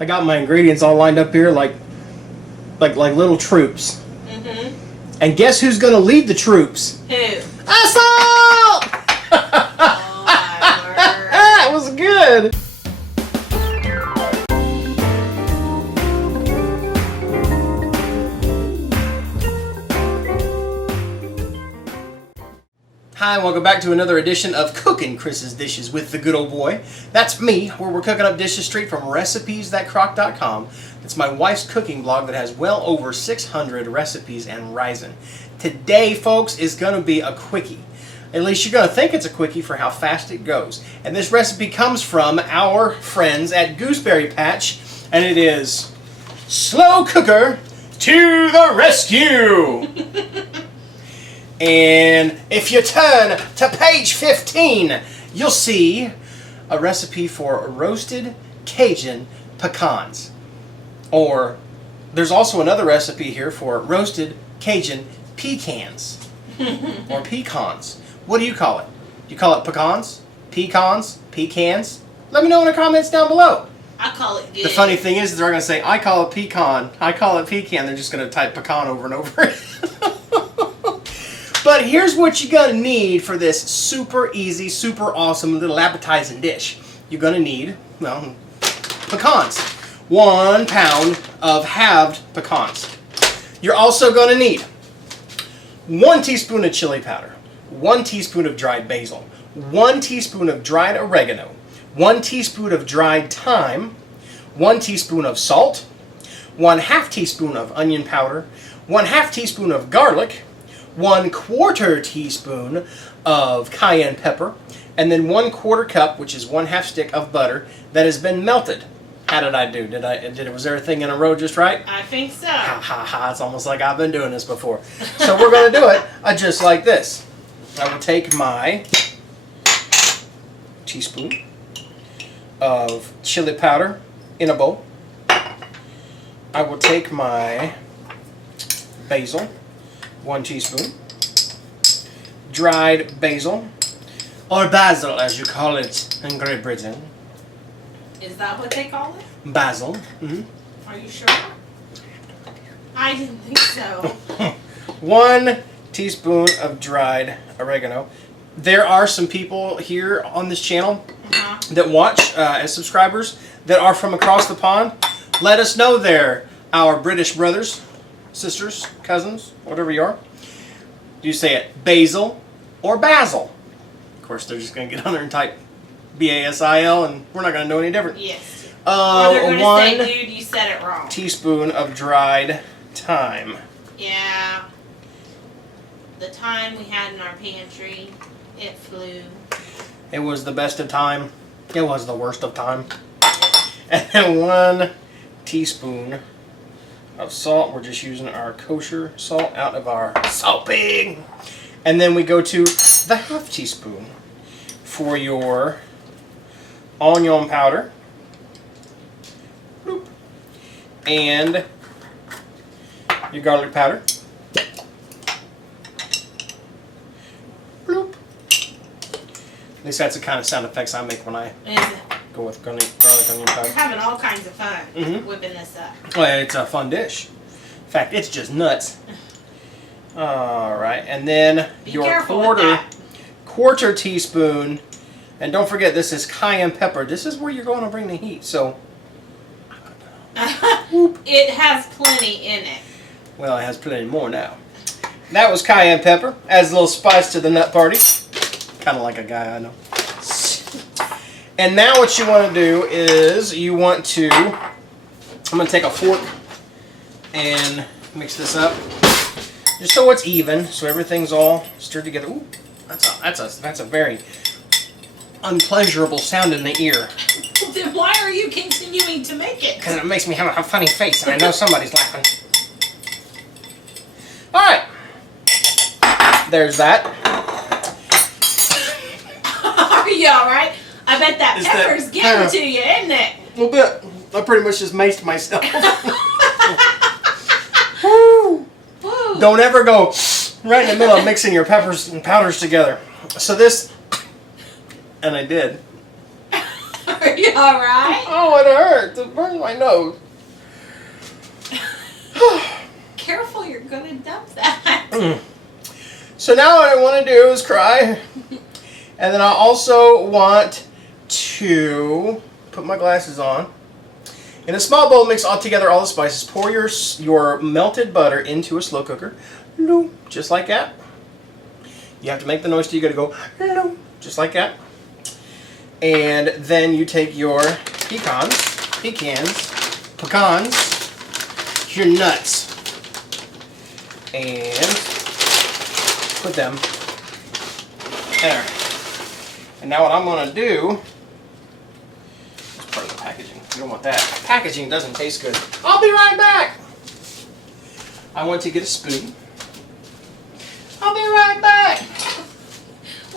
I got my ingredients all lined up here like little troops. Mm-hmm. And guess who's gonna lead the troops? Who? Assault! Oh my word. That was good. Hi, and welcome back to another edition of Cooking Chris's Dishes with the Good Old Boy. That's me, where we're cooking up dishes straight from recipes.crock.com. It's my wife's cooking blog that has well over 600 recipes and rising. Today, folks, is going to be a quickie. At least you're going to think it's a quickie for how fast it goes. And this recipe comes from our friends at Gooseberry Patch, and it is Slow Cooker to the Rescue! And if you turn to page 15, you'll see a recipe for roasted Cajun pecans. Or there's also another recipe here for roasted Cajun pecans. Or pecans. What do you call it? Do you call it pecans? Pecans? Pecans? Let me know in the comments down below. I call it good. The funny thing is they're going to say, I call it pecan. I call it pecan. They're just going to type pecan over and over. But here's what you're going to need for this super easy, super awesome little appetizing dish. You're going to need, well, pecans. 1 pound of halved pecans. You're also going to need 1 teaspoon of chili powder, 1 teaspoon of dried basil, 1 teaspoon of dried oregano, 1 teaspoon of dried thyme, 1 teaspoon of salt, 1/2 teaspoon of onion powder, 1/2 teaspoon of garlic, 1/4 teaspoon of cayenne pepper, and then 1/4 cup, which is 1/2 stick of butter that has been melted. How did I do? Was everything in a row just right? I think so. Ha ha ha, it's almost like I've been doing this before. So we're going to do it just like this. I will take my teaspoon of chili powder in a bowl. I will take my basil, 1 teaspoon, dried basil, or basil as you call it in Great Britain. Is that what they call it? Basil. Mm-hmm. Are you sure? I didn't think so. 1 teaspoon of dried oregano. There are some people here on this channel that watch as subscribers that are from across the pond. Let us know they're our British brothers, sisters, cousins, whatever you are. Do you say it basil or basil? Of course, they're just going to get on there and type B-A-S-I-L, and we're not going to know any different. Yes. Or they're going to 1 say, dude, you said it wrong. teaspoon of dried thyme. Yeah. The thyme we had in our pantry, it flew. It was the best of time. It was the worst of time. And then 1 teaspoon of salt. We're just using our kosher salt out of our salt pig. And then we go to the 1/2 teaspoon for your onion powder. Bloop. And your garlic powder. Bloop. At least that's the kind of sound effects I make when I go with garlic onion powder. We're having all kinds of fun whipping this up. Well, it's a fun dish. In fact, it's just nuts. All right, and then your quarter teaspoon, and don't forget this is cayenne pepper. This is where you're going to bring the heat. So it has plenty in it. well, it has plenty more now. That was cayenne pepper. Adds a little spice to the nut party. Kind of like a guy I know. And now what you want to do is I'm going to take a fork and mix this up. Just so it's even, so everything's all stirred together. Ooh, that's a very unpleasurable sound in the ear. Then why are you continuing to make it? Because it makes me have a funny face, and I know somebody's laughing. Alright. There's that. Are you alright? I bet that pepper's getting to you, isn't it? A little bit. I pretty much just maced myself. Woo! Woo. Don't ever go right in the middle of mixing your peppers and powders together. So this, and I did. Are Are you alright? Oh, it hurts. It burns my nose. Careful, you're gonna dump that. So now what I want to do is cry. And then I also want to put my glasses on. In a small bowl, mix all together all the spices. Pour your melted butter into a slow cooker. Just like that. You have to make the noise till you gotta go, just like that. And then you take your pecans, your nuts, and put them there. And now what I'm going to do, it's part of the packaging. You don't want that. Packaging doesn't taste good. I'll be right back. I want to get a spoon. I'll be right back.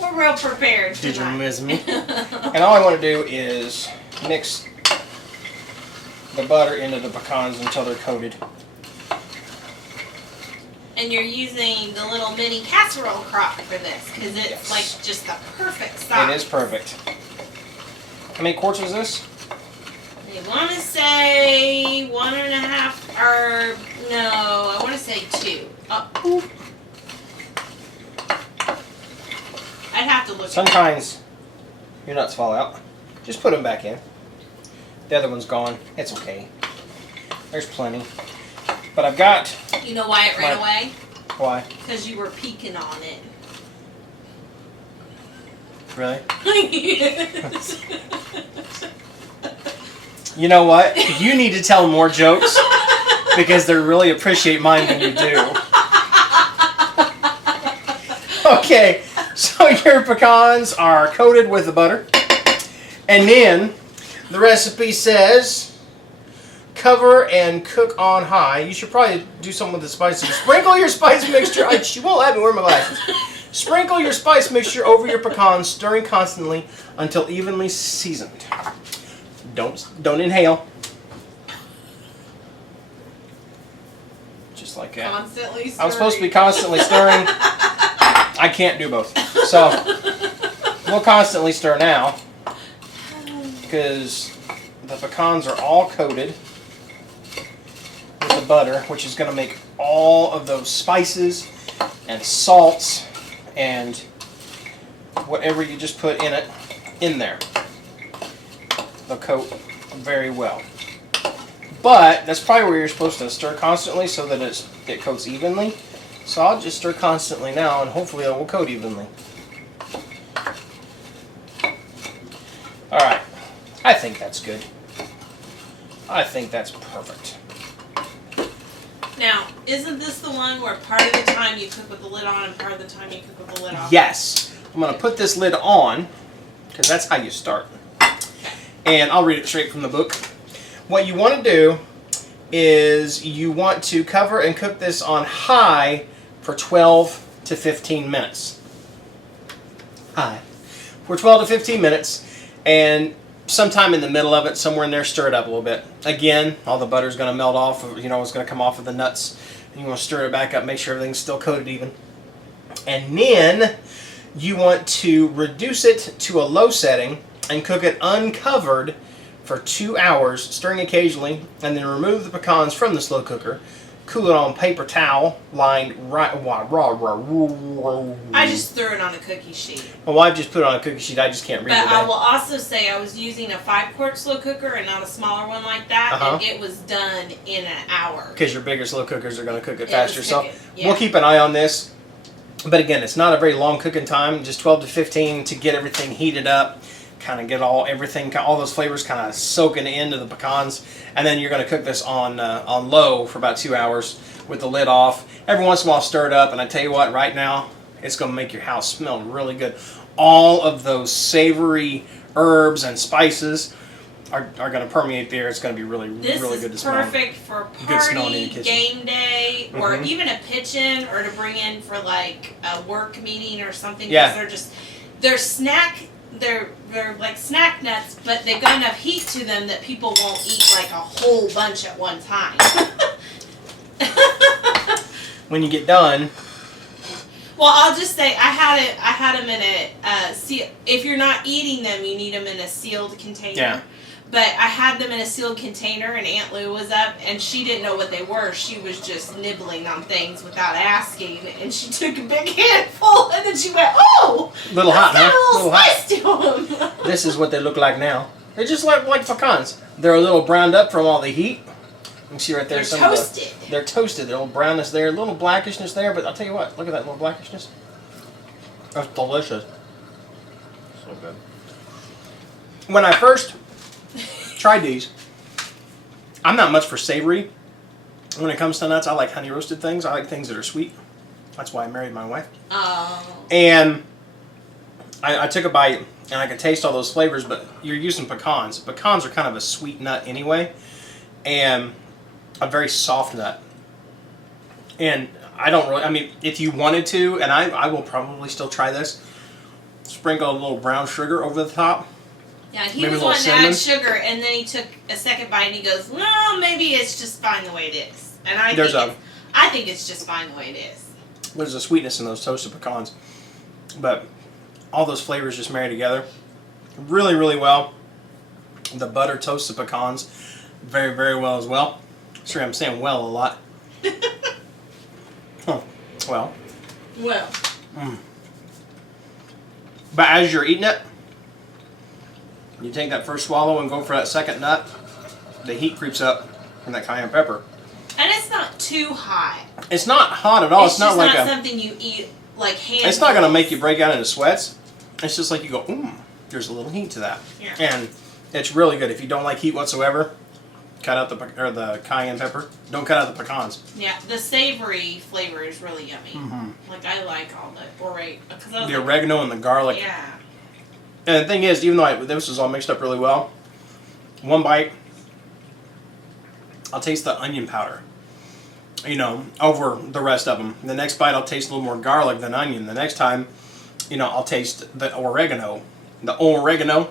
We're real prepared tonight. Did you miss me? And all I want to do is mix the butter into the pecans until they're coated. And you're using the little mini casserole crock for this because it's like just the perfect size. It is perfect. How many quarts is this? I want to say 1.5, or no, I want to say 2. Oh. I'd have to look. Sometimes your nuts fall out. Just put them back in. The other one's gone. It's okay. There's plenty. But I've got... You know why it ran away? Why? Because you were peeking on it. Really? You know what? You need to tell more jokes because they really appreciate mine when you do. Okay, so your pecans are coated with the butter. And then the recipe says cover and cook on high. You should probably do something with the spices. Sprinkle your spice mixture. She won't let me wear my glasses. Sprinkle your spice mixture over your pecans, stirring constantly until evenly seasoned. Don't inhale. Just like that. Constantly stirring. I'm supposed to be constantly stirring. I can't do both. So we'll constantly stir now because the pecans are all coated with the butter, which is going to make all of those spices and salts and whatever you just put in it in there. They'll coat very well. But that's probably where you're supposed to stir constantly so that it coats evenly. So I'll just stir constantly now and hopefully it will coat evenly. Alright. I think that's good. I think that's perfect. Now, isn't this the one where part of the time you cook with the lid on and part of the time you cook with the lid off? Yes. I'm going to put this lid on because that's how you start. And I'll read it straight from the book. What you want to do is you want to cover and cook this on high for 12 to 15 minutes. High. For 12 to 15 minutes. And sometime in the middle of it, somewhere in there, stir it up a little bit. Again, all the butter's going to melt off. You know, it's going to come off of the nuts. And you want to stir it back up, make sure everything's still coated even. And then you want to reduce it to a low setting and cook it uncovered for 2 hours, stirring occasionally, and then remove the pecans from the slow cooker. Cool it on paper towel lined right. I just threw it on a cookie sheet. My wife just put it on a cookie sheet. I just can't read it. But I will also say I was using a 5-quart slow cooker and not a smaller one like that, and it was done in an hour. Because your bigger slow cookers are going to cook it faster. So yeah. We'll keep an eye on this. But again, it's not a very long cooking time. Just 12 to 15 to get everything heated up. Kind of get all those flavors kind of soaking into the pecans, and then you're going to cook this on low for about 2 hours with the lid off. Every once in a while, stir it up, and I tell you what, right now, it's going to make your house smell really good. All of those savory herbs and spices are going to permeate there. It's going to be really good to smell. This is perfect for party, game day, or even a pitch-in, or to bring in for like a work meeting or something. Yeah. They're like snack nuts, but they've got enough heat to them that people won't eat like a whole bunch at one time. When you get done. Well, I'll just say I had them in a if you're not eating them, you need them in a sealed container. Yeah. But I had them in a sealed container, and Aunt Lou was up, and she didn't know what they were. She was just nibbling on things without asking, and she took a big handful, and then she went, "Oh, little hot, huh? got a little hot. spice to them." This is what they look like now. They're just like pecans. They're a little browned up from all the heat. You can see right there. They're toasted. They're toasted. They're a little brownness there, a little blackishness there. But I'll tell you what, look at that little blackishness. That's delicious. So good. When I first tried these, I'm not much for savory. When it comes to nuts, I like honey roasted things. I like things that are sweet. That's why I married my wife. Oh. And I took a bite, and I could taste all those flavors, but you're using pecans. Pecans are kind of a sweet nut anyway, and a very soft nut. And I don't really, I mean, if you wanted to, and I will probably still try this, sprinkle a little brown sugar over the top. Yeah, he was wanting to add sugar, and then he took a second bite, and he goes, "Well, maybe it's just fine the way it is." And I think it's just fine the way it is. There's a sweetness in those toasted pecans, but all those flavors just marry together really, really well. The butter toasted pecans very, very well as well. Sorry, I'm saying well a lot. Huh. Well. But as you're eating it, you take that first swallow and go for that second nut. The heat creeps up from that cayenne pepper. And it's not too hot. It's not hot at all. It's not like something you eat like handfuls. It's not going to make you break out into sweats. It's just like you go, there's a little heat to that. Yeah. And it's really good. If you don't like heat whatsoever, cut out the cayenne pepper. Don't cut out the pecans. Yeah, the savory flavor is really yummy. Mm-hmm. Like, I like all the oregano and the garlic. Yeah. And the thing is, even though this is all mixed up really well, one bite, I'll taste the onion powder, over the rest of them. The next bite, I'll taste a little more garlic than onion. The next time, I'll taste the oregano. The oregano.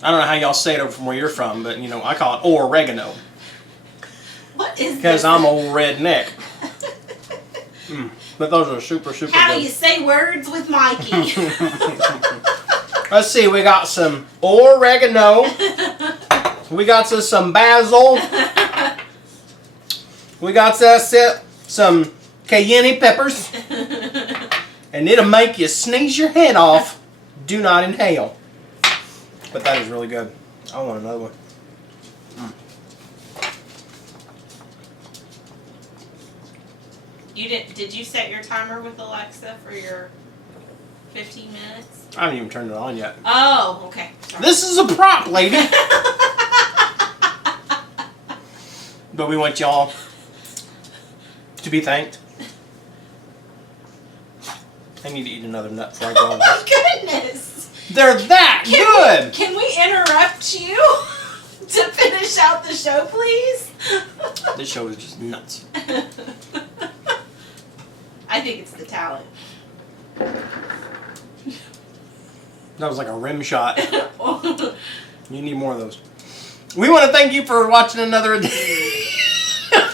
I don't know how y'all say it over from where you're from, but, I call it oregano. What is because I'm old redneck. But those are super, super How good. you say words with Mikey. Let's see, we got some oregano. We got some basil. We got some cayenne peppers. And it'll make you sneeze your head off. Do not inhale. But that is really good. I want another one. Did you set your timer with Alexa for your 15 minutes? I haven't even turned it on yet. Oh, okay. Sorry. This is a prop, lady. But we want y'all to be thanked. I need to eat another nut before I go on. Oh my goodness! They're that good! Can we interrupt you to finish out the show, please? This show is just nuts. I think it's the talent. That was like a rim shot. You need more of those. We want to thank you for watching another edition.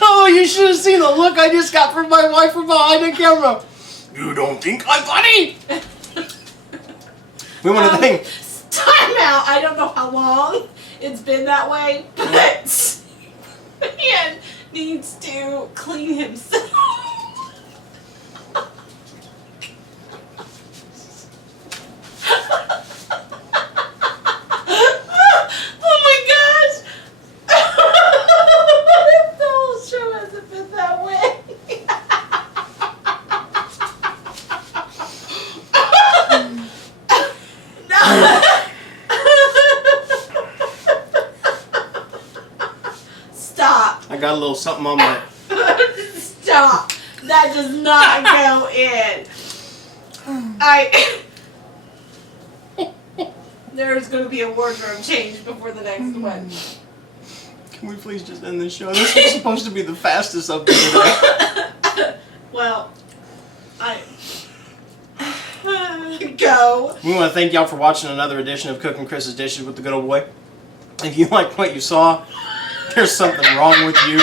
Oh, you should have seen the look I just got from my wife from behind the camera. You don't think I'm funny? We want to thank... Time out. I don't know how long it's been that way, but man needs to clean himself. Oh my gosh! The whole show hasn't been that way. Stop. I got a little something on my... Stop. That does not go in. There's going to be a wardrobe change before the next one. Can we please just end this show? This is supposed to be the fastest of the day. Well, go. We want to thank y'all for watching another edition of Cooking Chris's Dishes with the Good Old Boy. If you like what you saw, there's something wrong with you.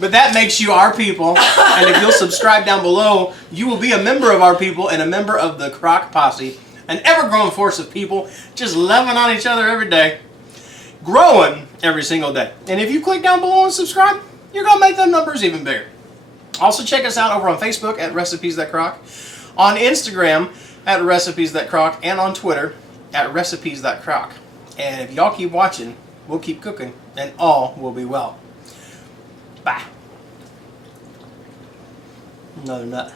But that makes you our people. And if you'll subscribe down below, you will be a member of our people and a member of the Crock Posse. An ever-growing force of people just loving on each other every day. Growing every single day. And if you click down below and subscribe, you're going to make them numbers even bigger. Also check us out over on Facebook at Recipes That Crock, on Instagram at Recipes That Crock, and on Twitter at Recipes That Crock. And if y'all keep watching, we'll keep cooking, and all will be well. Bye. Another nut.